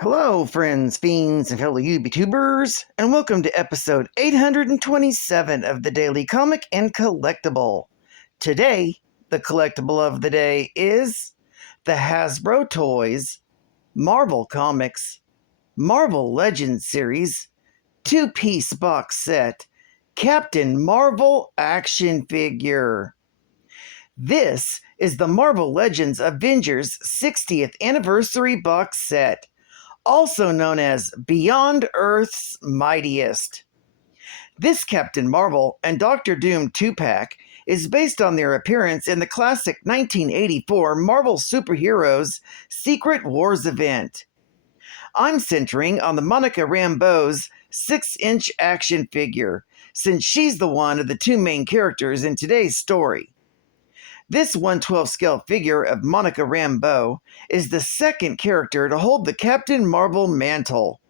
Hello, friends, fiends, and fellow YouTubers, and welcome to episode 827 of the Daily Comic and Collectible. Today, the collectible of the day is the Hasbro Toys Marvel Comics Marvel Legends series 2-piece box set Captain Marvel action figure. This is the Marvel Legends Avengers 60th Anniversary box set, also known as Beyond Earth's Mightiest. This Captain Marvel and Doctor Doom 2-pack is based on their appearance in the classic 1984 Marvel Superheroes Secret Wars event. I'm centering on the Monica Rambeau's 6-inch action figure, since she's the one of the two main characters in today's story. This 1/12 scale figure of Monica Rambeau is the second character to hold the Captain Marvel mantle.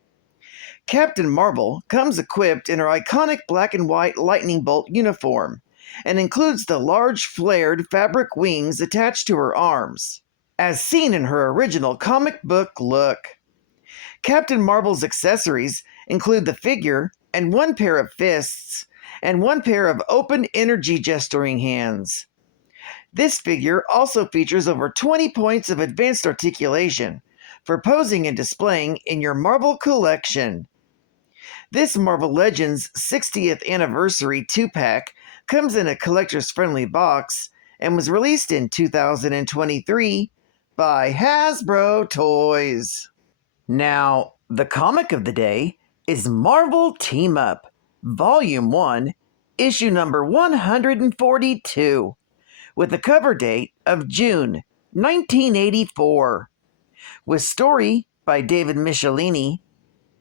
Captain Marvel comes equipped in her iconic black and white lightning bolt uniform and includes the large flared fabric wings attached to her arms, as seen in her original comic book look. Captain Marvel's accessories include the figure and one pair of fists and one pair of open energy gesturing hands. This figure also features over 20 points of advanced articulation for posing and displaying in your Marvel collection. This Marvel Legends 60th Anniversary 2-pack comes in a collector's-friendly box and was released in 2023 by Hasbro Toys. Now, the comic of the day is Marvel Team Up, Volume 1, Issue number 142. With a cover date of June 1984, with story by David Michelini,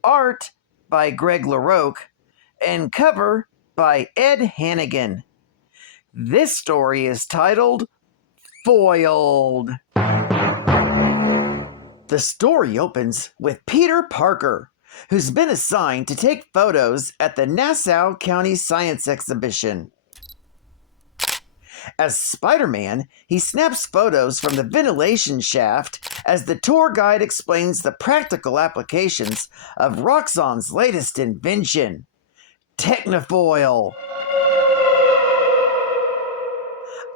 art by Greg LaRocque, and cover by Ed Hannigan. This story is titled Foiled. The story opens with Peter Parker, who's been assigned to take photos at the Nassau County Science Exhibition. As Spider-Man, he snaps photos from the ventilation shaft as the tour guide explains the practical applications of Roxxon's latest invention, Technofoil.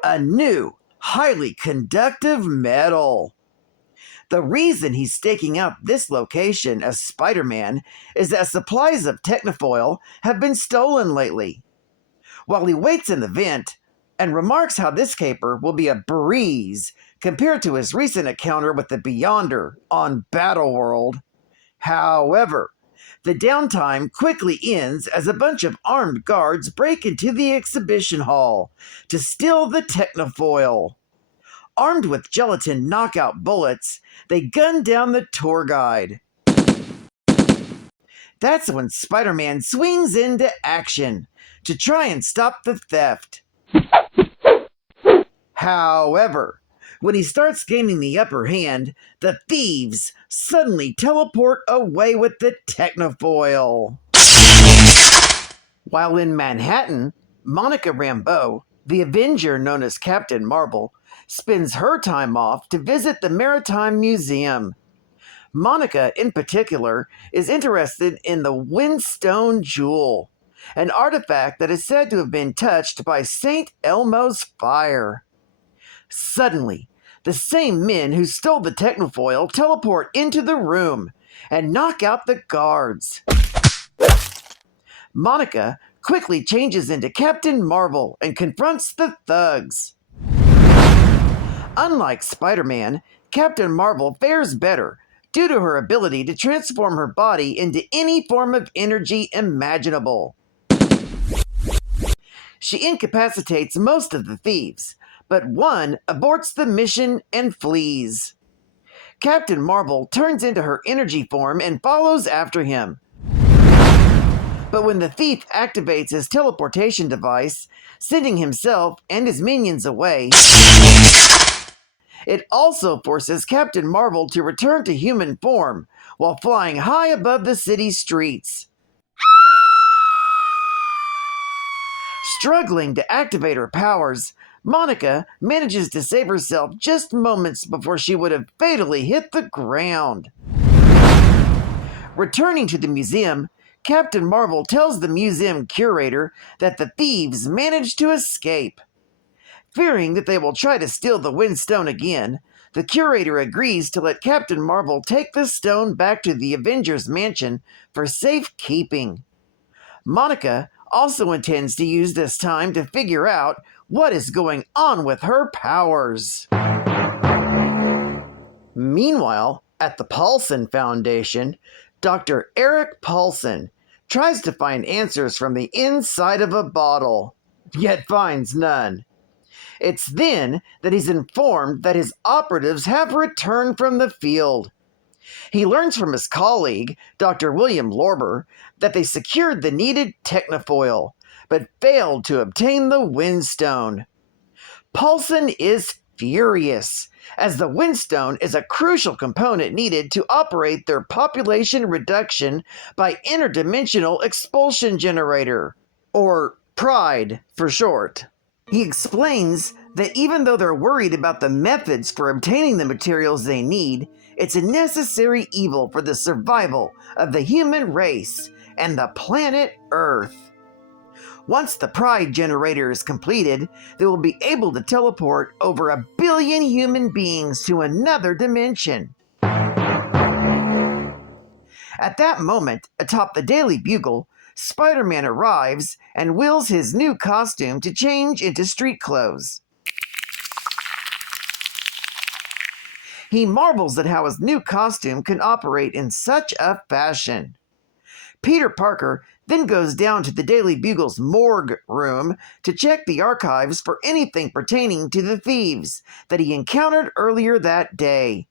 A new, highly conductive metal. The reason he's staking out this location as Spider-Man is that supplies of Technofoil have been stolen lately. While he waits in the vent and remarks how this caper will be a breeze compared to his recent encounter with the Beyonder on Battleworld. However, the downtime quickly ends as a bunch of armed guards break into the exhibition hall to steal the Technofoil. Armed with gelatin knockout bullets, they gun down the tour guide. That's when Spider-Man swings into action to try and stop the theft. However, when he starts gaining the upper hand, the thieves suddenly teleport away with the Technofoil. While in Manhattan, Monica Rambeau, the Avenger known as Captain Marvel, spends her time off to visit the Maritime Museum. Monica, in particular, is interested in the Windstone Jewel, an artifact that is said to have been touched by St. Elmo's fire. Suddenly, the same men who stole the Technofoil teleport into the room and knock out the guards. Monica quickly changes into Captain Marvel and confronts the thugs. Unlike Spider-Man, Captain Marvel fares better due to her ability to transform her body into any form of energy imaginable. She incapacitates most of the thieves, but one aborts the mission and flees. Captain Marvel turns into her energy form and follows after him. But when the thief activates his teleportation device, sending himself and his minions away, it also forces Captain Marvel to return to human form while flying high above the city streets. Struggling to activate her powers, Monica manages to save herself just moments before she would have fatally hit the ground. Returning to the museum, Captain Marvel tells the museum curator that the thieves managed to escape. Fearing that they will try to steal the Windstone again, the curator agrees to let Captain Marvel take the stone back to the Avengers Mansion for safekeeping. Monica also intends to use this time to figure out what is going on with her powers. Meanwhile, at the Paulson Foundation, Dr. Eric Paulson tries to find answers from the inside of a bottle, yet finds none. It's then that he's informed that his operatives have returned from the field. He learns from his colleague, Dr. William Lorber, that they secured the needed technofoil, but failed to obtain the Windstone. Paulson is furious, as the Windstone is a crucial component needed to operate their population reduction by interdimensional expulsion generator, or PRIDE for short. He explains that even though they're worried about the methods for obtaining the materials they need, it's a necessary evil for the survival of the human race and the planet Earth. Once the PRIDE generator is completed, they will be able to teleport over 1 billion human beings to another dimension. At that moment, atop the Daily Bugle, Spider-Man arrives and wheels his new costume to change into street clothes. He marvels at how his new costume can operate in such a fashion. Peter Parker then goes down to the Daily Bugle's morgue room to check the archives for anything pertaining to the thieves that he encountered earlier that day.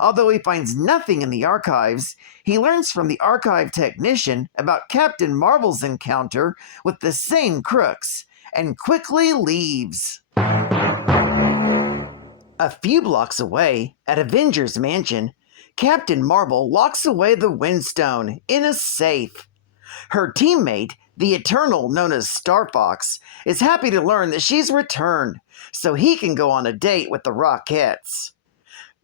Although he finds nothing in the archives, he learns from the archive technician about Captain Marvel's encounter with the same crooks and quickly leaves. A few blocks away, at Avengers Mansion, Captain Marvel locks away the Windstone in a safe. Her teammate, the Eternal known as Star Fox, is happy to learn that she's returned, so he can go on a date with the Rockettes.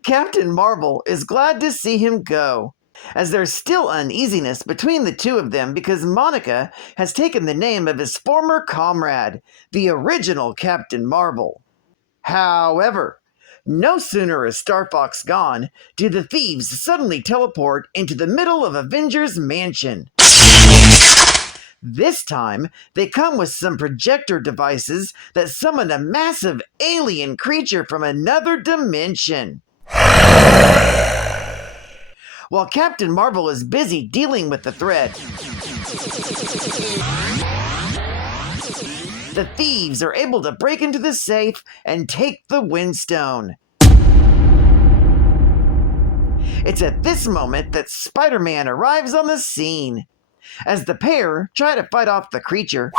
Captain Marvel is glad to see him go, as there's still uneasiness between the two of them because Monica has taken the name of his former comrade, the original Captain Marvel. However, no sooner is Star Fox gone do the thieves suddenly teleport into the middle of Avengers Mansion. This time, they come with some projector devices that summon a massive alien creature from another dimension. While Captain Marvel is busy dealing with the threat, the thieves are able to break into the safe and take the Windstone. It's at this moment that Spider-Man arrives on the scene. As the pair try to fight off the creature,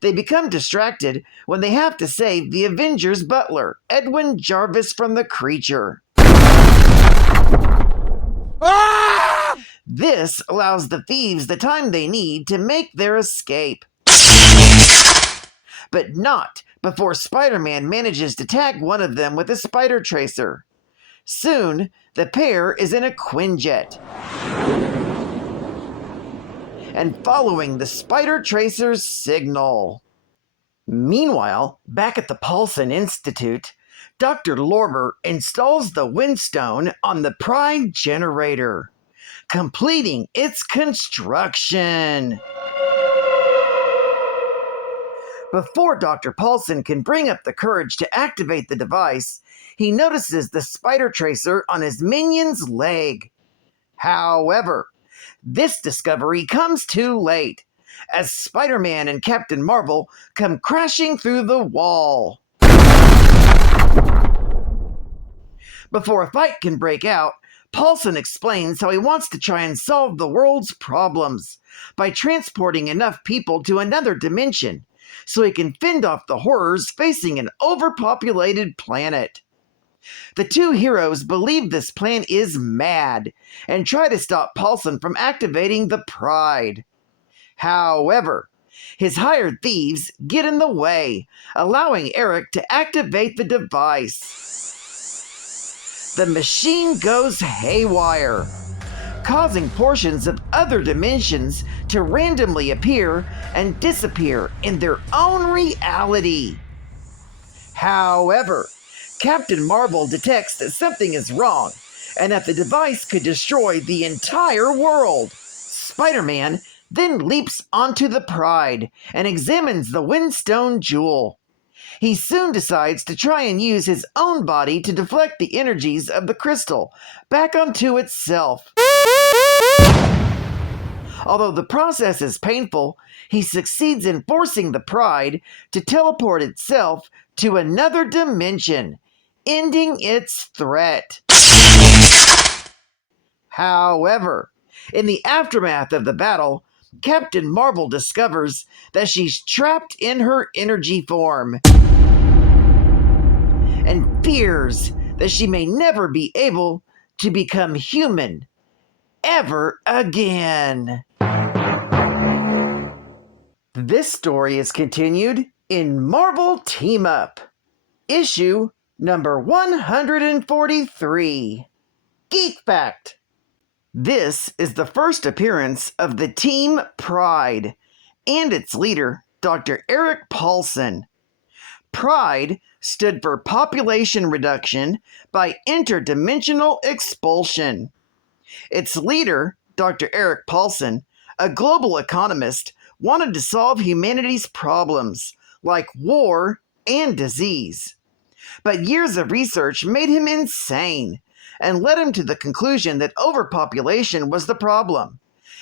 they become distracted when they have to save the Avengers' butler, Edwin Jarvis, from the creature. This allows the thieves the time they need to make their escape. But not before Spider-Man manages to tag one of them with a spider tracer. Soon, the pair is in a Quinjet and following the spider tracer's signal. Meanwhile, back at the Paulson Institute, Dr. Lorber installs the Windstone on the PRIDE generator, completing its construction. Before Dr. Paulson can bring up the courage to activate the device, he notices the spider tracer on his minion's leg. However, this discovery comes too late, as Spider-Man and Captain Marvel come crashing through the wall. Before a fight can break out, Paulson explains how he wants to try and solve the world's problems by transporting enough people to another dimension so he can fend off the horrors facing an overpopulated planet. The two heroes believe this plan is mad and try to stop Paulson from activating the PRIDE. However, his hired thieves get in the way, allowing Eric to activate the device. The machine goes haywire. causing portions of other dimensions to randomly appear and disappear in their own reality. However, Captain Marvel detects that something is wrong and that the device could destroy the entire world. Spider-Man then leaps onto the Pride and examines the Windstone Jewel. He soon decides to try and use his own body to deflect the energies of the crystal back onto itself. Although the process is painful, he succeeds in forcing the Pride to teleport itself to another dimension, ending its threat. However, in the aftermath of the battle, Captain Marvel discovers that she's trapped in her energy form and fears that she may never be able to become human ever again. This story is continued in Marvel Team Up, issue number 143. Geek Fact. This is the first appearance of the Team Pride and its leader, Dr. Eric Paulson. Pride stood for Population Reduction by Interdimensional Expulsion. Its leader, Dr. Eric Paulson, a global economist, wanted to solve humanity's problems, like war and disease. But years of research made him insane and led him to the conclusion that overpopulation was the problem,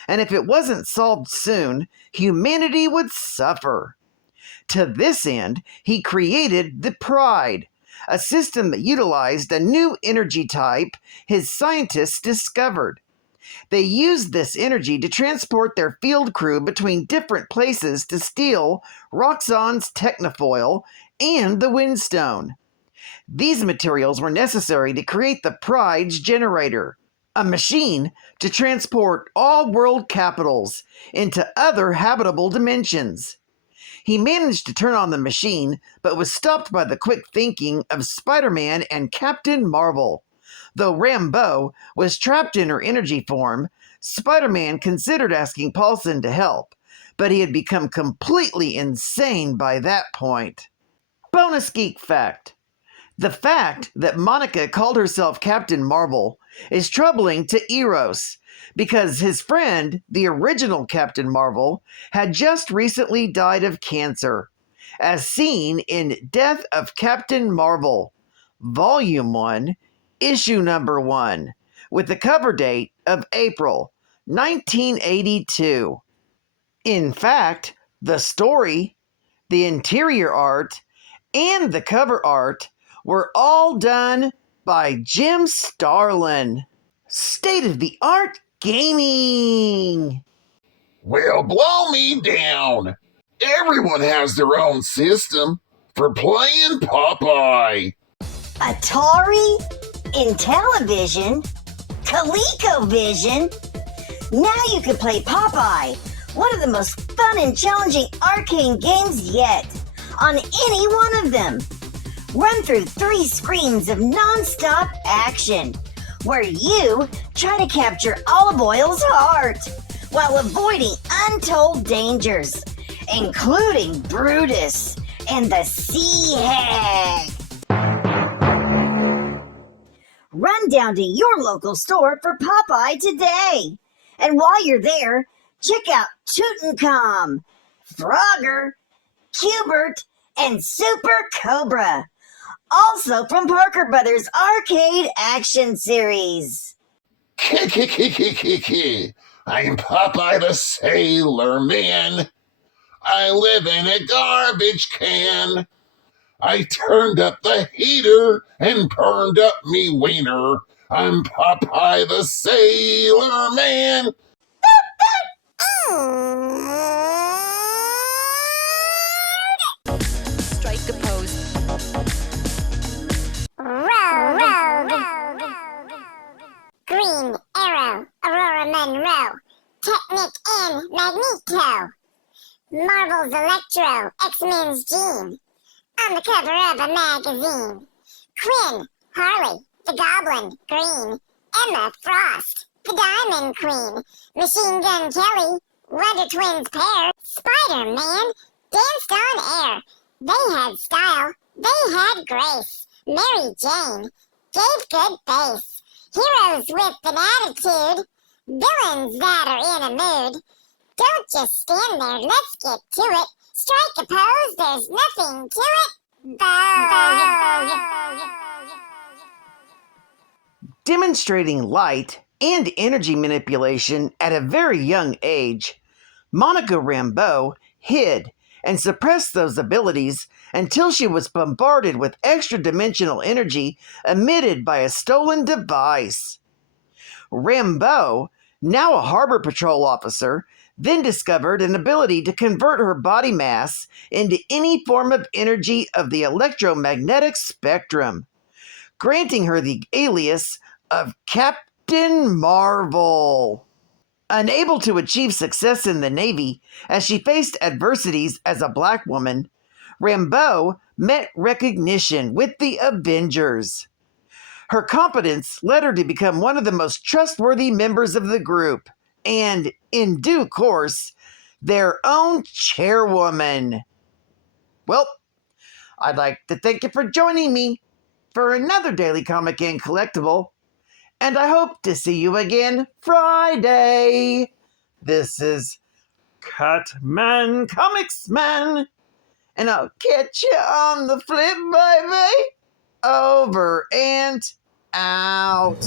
and if it wasn't solved soon, humanity would suffer. To this end, he created the Pride, a system that utilized a new energy type his scientists discovered. They used this energy to transport their field crew between different places to steal Roxxon's Technofoil and the Windstone. These materials were necessary to create the Pride's generator, a machine to transport all world capitals into other habitable dimensions. He managed to turn on the machine, but was stopped by the quick thinking of Spider-Man and Captain Marvel. Though RAMBEAU was trapped in her energy form, Spider-Man considered asking Paulson to help, but he had become completely insane by that point. Bonus Geek Fact. The fact that Monica called herself Captain Marvel is troubling to Eros, because his friend, the original Captain Marvel, had just recently died of cancer, as seen in Death of Captain Marvel, Volume 1, Issue number 1, with the cover date of April 1982. In fact, the story, the interior art, and the cover art were all done by Jim Starlin. State-of-the-art gaming! Well, blow me down. Everyone has their own system for playing Popeye. Atari, Intellivision, ColecoVision. Now you can play Popeye, one of the most fun and challenging arcade games yet, on any one of them. Run through 3 screens of non-stop action, where you try to capture Olive Oil's heart while avoiding untold dangers, including Brutus and the Sea Hag. Run down to your local store for Popeye today. And while you're there, check out Tutankhamun, Frogger, Cubert, and Super Cobra. Also from Parker Brothers Arcade Action Series. I'm Popeye the Sailor Man. I live in a garbage can. I turned up the heater and burned up me wiener. I'm Popeye the Sailor Man. Strike a pose. Green Arrow, Aurora Monroe, Technic and Magneto, Marvel's Electro, X-Men's Jean, on the cover of a magazine, Quinn, Harley, the Goblin, Green, Emma Frost, the Diamond Queen, Machine Gun Kelly, Wonder Twins pair, Spider-Man, danced on air. They had style, they had grace. Mary Jane gave good face. Heroes with an attitude, villains that are in a mood. Don't just stand there, let's get to it. Strike a pose, there's nothing to it. Demonstrating light and energy manipulation at a very young age, Monica Rambeau hid and suppressed those abilities until she was bombarded with extra-dimensional energy emitted by a stolen device. Rambeau, now a Harbor Patrol officer, then discovered an ability to convert her body mass into any form of energy of the electromagnetic spectrum, granting her the alias of Captain Marvel. Unable to achieve success in the Navy as she faced adversities as a black woman, Rambeau met recognition with the Avengers. Her competence led her to become one of the most trustworthy members of the group, and, in due course, their own chairwoman. Well, I'd like to thank you for joining me for another Daily Comic and Collectible, and I hope to see you again Friday. This is Catman Comics Man, and I'll catch you on the flip, baby. Over and out.